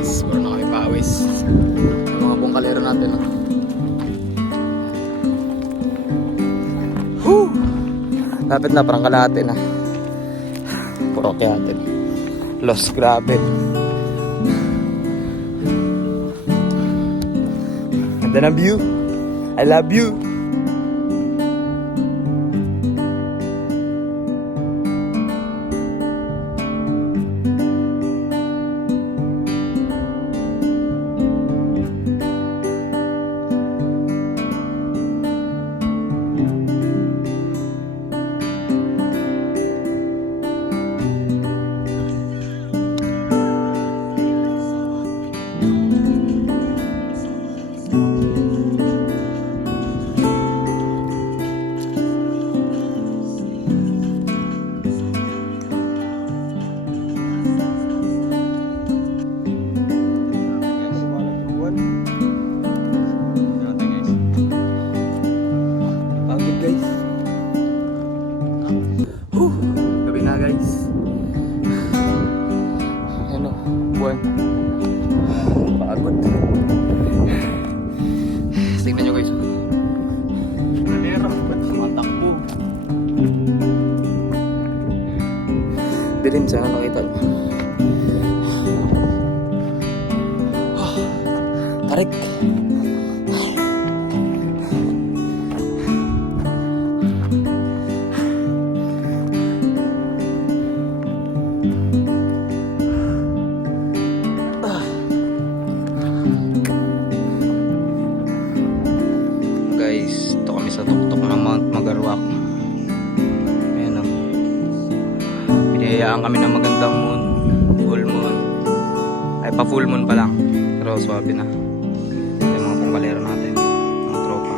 guys, puro na kami pawis. Yung mga buong kalero natin, no? Whew! Lapit na, parang kalahati na. Puro kyatin. Los, grabe. Ganda ng view. I love you. Gabi na guys. Ayan o, buwan. Pagod. Tingnan nyo guys. Kalero, ba't sumatakbo? Dilim, sana nakita nyo. Tarik. Guys, ito kami sa tuktok ng Mount Magarwak. Ayan o. Pinayayaan kami ng magandang moon. Full moon. Ay, pa full moon pa lang. Pero swabe na. Ito yung mga pungkalero natin. Mga tropa.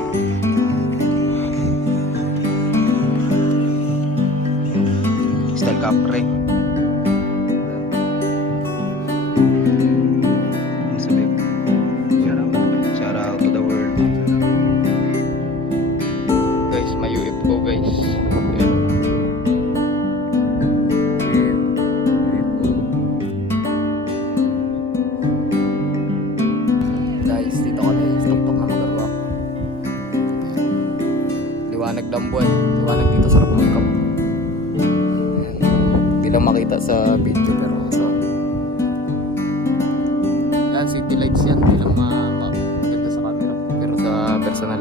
Style Capre. Shout out to the world. Guys, may UFO guys. Ayan. Guys, dito kami sa tuktok na Magarwak. Liwanag ng buwan. Liwanag dito, sarap umangkap. Hindi lang makita sa video pero so, yan, city lights yan. Hindi lang makita sa camera pero sa personal.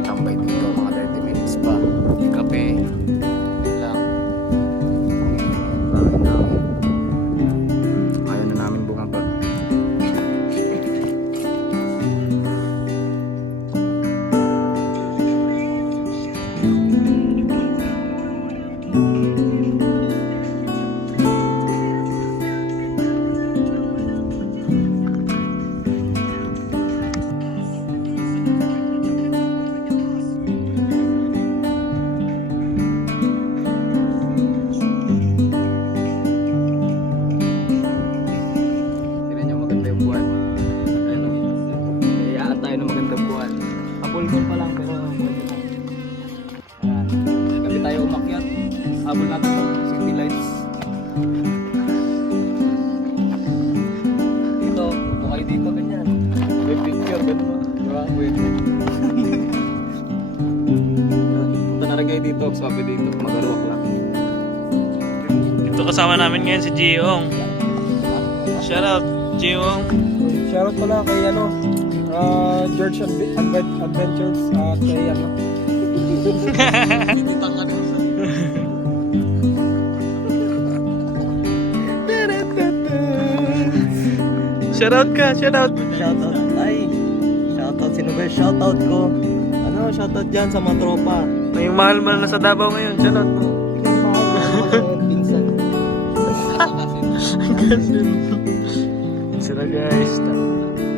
Tambay dito mga 30 minutes pa. Kape. Yun lang. Bakit na ayaw na namin bumaba. Apulgon pa lang pero pwede na. Ayan. Gabi tayo umakyat. Habol natin yung city lights. Dito, upo kayo dito ganyan. May picture, gano'n. Diba? Pwede. Punta na rin kayo dito. Sabi dito, Magarwak lang. Ito kasama namin ngayon si Jiong. Shoutout, Jiong. Shoutout pala kay George Adventures kay Shoutout ka, shoutout. Shoutout. Ay, shoutout. Sino ba yung shoutout ko? Shoutout dyan sa mga tropa. Yung mahal-mahal na sa Davao ngayon, shoutout mo. Pinsan. Sila guys.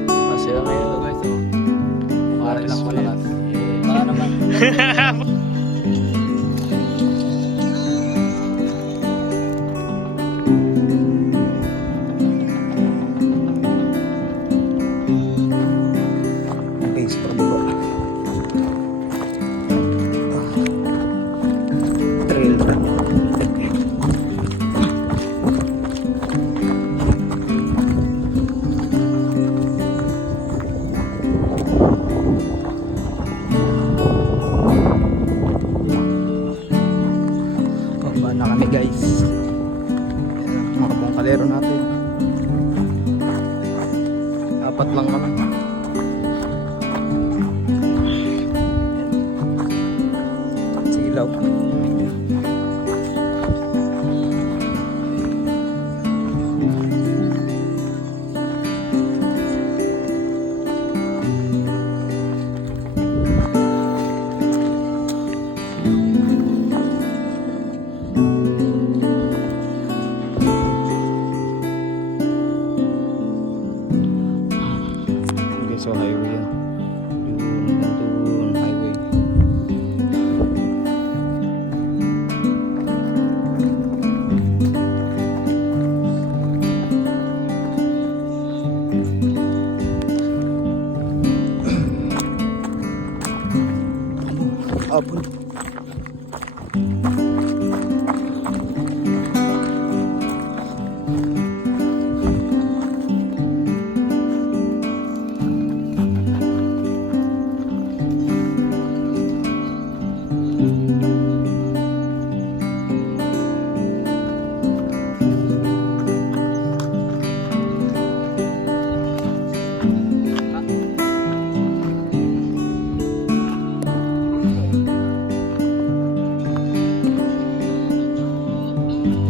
Masaya ngayon. Mukha lang malakas. Baka naman. Base para baba. Trail run. kalero natin. Apat lang kami. Silaw. Okay, so highway yan. Yun, doon, highway. Apon.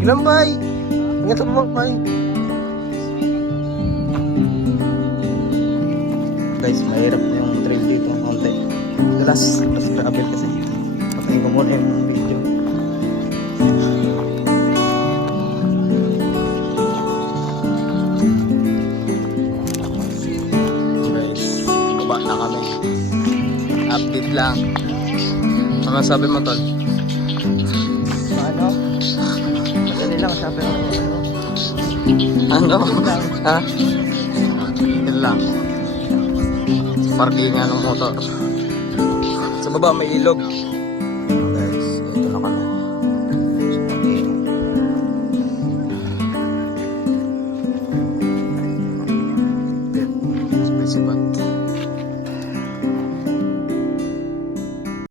Ilan bay? Ingat sa bawang bay. Guys, mahirap na yung trail dito ng konti. Mas gravel kasi. Patayin ko muna yung video. Guys, baba na kami. Update lang. Ano sabi mo, tol? Ano? Madali lang, sabi ko. Ano? Ha? Yun lang. Parkingan ng motor. Sa baba may ilog.